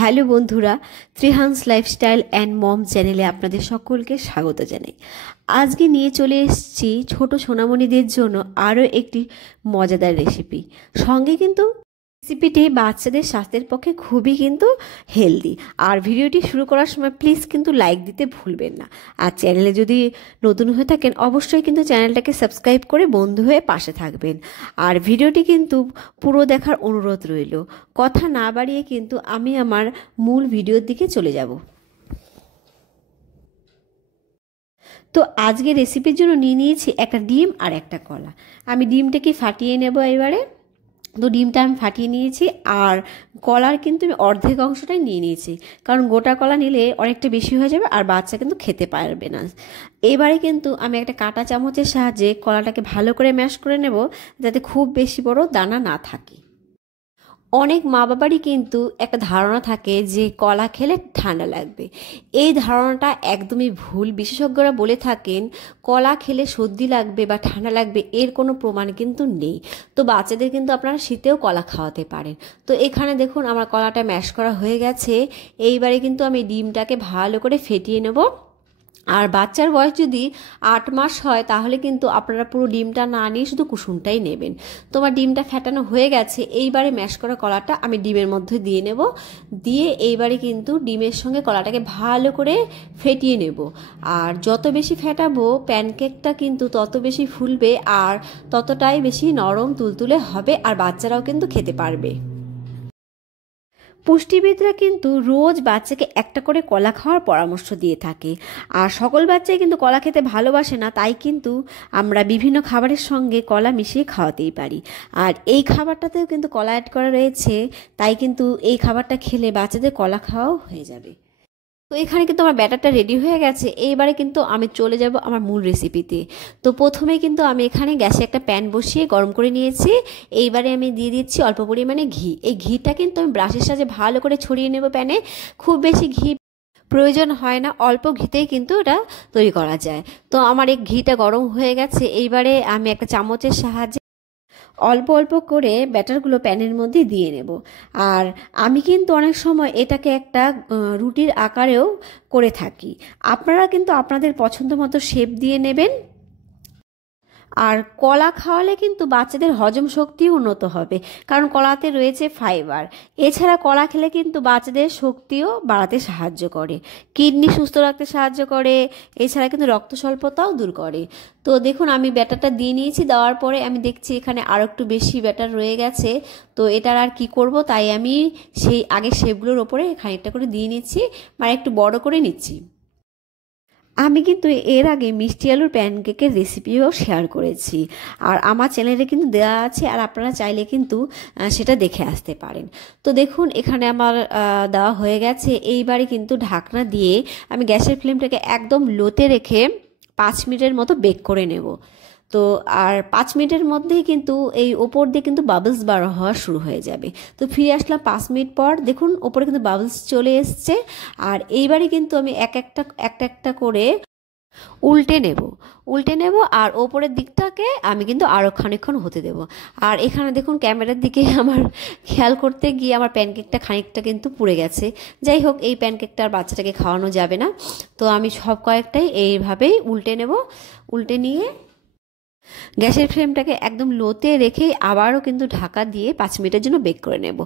Hello বন্ধুরা, Trihans lifestyle and mom চ্যানেলে আপনাদের সকলকে স্বাগত জানাই। আজকে নিয়ে চলে এসেছি ছোট সোনামণিদের জন্য আরও একটি মজাদার রেসিপি। সঙ্গে কিন্তু রেসিপিটি বাচ্চাদের স্বাস্থ্যের পক্ষে খুবই কিন্তু হেলদি। আর ভিডিওটি শুরু করার সময় প্লিজ কিন্তু লাইক দিতে ভুলবেন না। আর চ্যানেলে যদি নতুন হয়ে থাকেন অবশ্যই কিন্তু চ্যানেলটাকে সাবস্ক্রাইব করে বন্ধু হয়ে পাশে থাকবেন। আর ভিডিওটি কিন্তু পুরো দেখার অনুরোধ রইল। কথা না বাড়িয়ে কিন্তু আমি আমার মূল ভিডিওর দিকে চলে যাব। তো আজকে রেসিপির জন্য নিয়ে নিয়েছি একটা ডিম আর একটা কলা। আমি ডিমটাকে ফাটিয়ে নেব এবারে। তো ডিমটা আমি ফাটিয়ে নিয়েছি, আর কলার কিন্তু আমি অর্ধেক অংশটাই নিয়ে নিয়েছি, কারণ গোটা কলা নিলে অনেকটা বেশি হয়ে যাবে আর বাচ্চা কিন্তু খেতে পারবে না। এবারে কিন্তু আমি একটা কাঁটা চামচের সাহায্যে কলাটাকে ভালো করে ম্যাশ করে নেব, যাতে খুব বেশি বড় দানা না থাকে। অনেক মা বাবারই কিন্তু একটা ধারণা থাকে যে কলা খেলে ঠান্ডা লাগবে। এই ধারণাটা একদমই ভুল। বিশেষজ্ঞরা বলে থাকেন কলা খেলে সর্দি লাগবে বা ঠান্ডা লাগবে, এর কোনো প্রমাণ কিন্তু নেই। তো বাচ্চাদের কিন্তু আপনারা শীতেও কলা খাওয়াতে পারেন। তো এখানে দেখুন আমার কলাটা ম্যাশ করা হয়ে গেছে। এইবারে কিন্তু আমি ডিমটাকে ভালো করে ফেটিয়ে নেব। আর বাচ্চার বয়স যদি 8 মাস হয় তাহলে কিন্তু আপনারা পুরো ডিমটা না নিয়ে শুধু কুসুমটাই নেবেন। তোমার ডিমটা ফেটানো হয়ে গেছে। এইবারে ম্যাশ করা কলাটা আমি ডিমের মধ্যে দিয়ে নেব। দিয়ে এইবারে কিন্তু ডিমের সঙ্গে কলাটাকে ভালো করে ফেটিয়ে নেব। আর যত বেশি ফেটাবো প্যানকেকটা কিন্তু তত বেশি ফুলবে আর ততটাই বেশি নরম তুলতুলে হবে, আর বাচ্চারাও কিন্তু খেতে পারবে। পুষ্টিবিদরা কিন্তু রোজ বাচ্চাকে একটা করে কলা খাওয়ার পরামর্শ দিয়ে থাকে। আর সকল বাচ্চাই কিন্তু কলা খেতে ভালোবাসে না, তাই কিন্তু আমরা বিভিন্ন খাবারের সঙ্গে কলা মিশিয়ে খাওয়াতেই পারি। আর এই খাবারটাতেও কিন্তু কলা অ্যাড করা রয়েছে, তাই কিন্তু এই খাবারটা খেলে বাচ্চাদের কলা খাওয়াও হয়ে যাবে। তো এখানে কিন্তু আমার ব্যাটারটা রেডি হয়ে গেছে। এইবারে কিন্তু আমি চলে যাব আমার মূল রেসিপিতে। তো প্রথমে কিন্তু আমি এখানে গ্যাসে একটা প্যান বসিয়ে গরম করে নিয়েছি। এইবারে আমি দিয়ে দিচ্ছি অল্প পরিমাণে ঘি। এই ঘিটা কিন্তু আমি ব্রাশের সাহায্যে ভালো করে ছড়িয়ে নেব প্যানে। খুব বেশি ঘি প্রয়োজন হয় না, অল্প ঘিতেই কিন্তু এটা তৈরি করা যায়। তো আমার এই ঘিটা গরম হয়ে গেছে। এইবারে আমি একটা চামচের সাহায্যে অল্প অল্প করে ব্যাটারগুলো প্যানের মধ্যে দিয়ে নেব। আর আমি কিন্তু অনেক সময় এটাকে একটা রুটির আকারেও করে থাকি। আপনারা কিন্তু আপনাদের পছন্দ মতো শেপ দিয়ে নেবেন। আর কলা খাওয়ালে কিন্তু বাচ্চাদের হজম শক্তিও উন্নত হবে, কারণ কলাতে রয়েছে ফাইবার। এছাড়া কলা খেলে কিন্তু বাচ্চাদের শক্তিও বাড়াতে সাহায্য করে, কিডনি সুস্থ রাখতে সাহায্য করে, এছাড়া কিন্তু রক্ত স্বল্পতাও দূর করে। তো দেখুন আমি ব্যাটারটা দিয়ে নিয়েছি। দেওয়ার পরে আমি দেখছি এখানে আরও একটু বেশি ব্যাটার রয়ে গেছে। তো এটার আর কি করব, তাই আমি সেই আগের শেপগুলোর ওপরে খানিকটা করে দিয়ে নিচ্ছি, মানে একটু বড় করে নিচ্ছি। আমি কিন্তু এর আগে মিষ্টি আলুর প্যানকেকের রেসিপিও শেয়ার করেছি, আর আমার চ্যানেলে কিন্তু দেওয়া আছে, আর আপনারা চাইলে কিন্তু সেটা দেখে আসতে পারেন। তো দেখুন এখানে আমার দেওয়া হয়ে গেছে। এইবারে কিন্তু ঢাকনা দিয়ে আমি গ্যাসের ফ্লেমটাকে একদম লোতে রেখে 5 মিনিটের মতো বেক করে নেব। তো আর 5 মিনিটের মধ্যেই কিন্তু এই ওপর দিয়ে কিন্তু বাবলস বার হওয়া শুরু হয়ে যাবে। তো ফিরে আসলাম 5 মিনিট পর। দেখুন ওপরে কিন্তু বাবলস চলে এসছে। আর এইবারে কিন্তু আমি একটা একটা করে উল্টে নেব আর ওপরের দিকটাকে আমি কিন্তু আরও খানিকক্ষণ হতে দেব। আর এখানে দেখুন ক্যামেরার দিকে আমার খেয়াল করতে গিয়ে আমার প্যানকেকটা খানিকটা কিন্তু পুড়ে গেছে। যাই হোক, এই প্যানকেকটা আর বাচ্চাটাকে খাওয়ানো যাবে না। তো আমি সব কয়েকটাই এইভাবেই উল্টে নেব। উল্টে নিয়ে গ্যাসের ফ্লেমটাকে একদম লোতে রেখে আবারও কিন্তু ঢাকা দিয়ে 5 মিনিটের জন্য বেক করে নেব।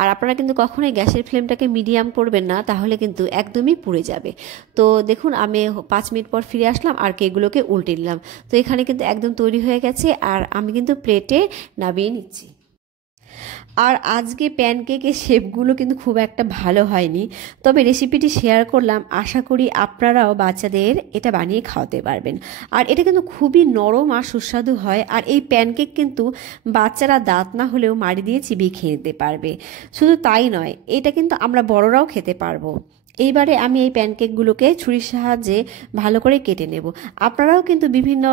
আর আপনারা কিন্তু কখনোই গ্যাসের ফ্লেমটাকে মিডিয়াম করবেন না, তাহলে কিন্তু একদমই পুড়ে যাবে। তো দেখুন আমি 5 মিনিট পর ফিরে আসলাম আর কেকগুলোকে উল্টে নিলাম। তো এখানে কিন্তু একদম তৈরি হয়ে গেছে, আর আমি কিন্তু প্লেটে নামিয়ে নিচ্ছি। আর আজকে প্যানকেকের শেপগুলো কিন্তু খুব একটা ভালো হয়নি, তবে রেসিপিটি শেয়ার করলাম। আশা করি আপনারাও বাচ্চাদের এটা বানিয়ে খাওয়াতে পারবেন। আর এটা কিন্তু খুবই নরম আর সুস্বাদু হয়। আর এই প্যানকেক কিন্তু বাচ্চারা দাঁত না হলেও মাড়ি দিয়ে চিবিয়ে খেয়ে নিতে পারবে। শুধু তাই নয়, এটা কিন্তু আমরা বড়রাও খেতে পারবো। এইবারে আমি এই প্যানকেকগুলোকে ছুরির সাহায্যে ভালো করে কেটে নেব। আপনারাও কিন্তু বিভিন্ন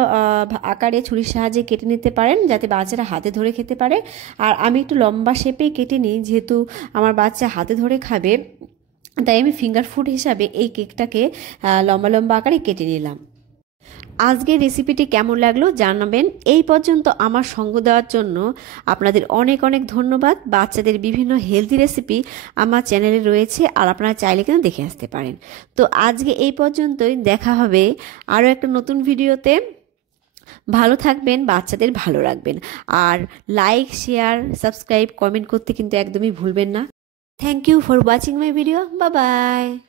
আকারে ছুরির সাহায্যে কেটে নিতে পারেন, যাতে বাচ্চারা হাতে ধরে খেতে পারে। আর আমি একটু লম্বা শেপেই কেটে নিই, যেহেতু আমার বাচ্চা হাতে ধরে খাবে, তাই আমি ফিঙ্গার ফুড হিসাবে এই কেকটাকে লম্বা লম্বা আকারে কেটে নিলাম। আজকের রেসিপিটি কেমন লাগলো জানাবেন। এই পর্যন্ত আমার সঙ্গ দেওয়ার জন্য আপনাদের অনেক অনেক ধন্যবাদ। বাচ্চাদের বিভিন্ন হেলদি রেসিপি আমার চ্যানেলে রয়েছে, আর আপনারা চাইলে কিন্তু দেখে আসতে পারেন। তো আজকে এই পর্যন্তই, দেখা হবে আরও একটা নতুন ভিডিওতে। ভালো থাকবেন, বাচ্চাদের ভালো রাখবেন, আর লাইক, শেয়ার, সাবস্ক্রাইব, কমেন্ট করতে কিন্তু একদমই ভুলবেন না। Thank you for watching my video. Bye by.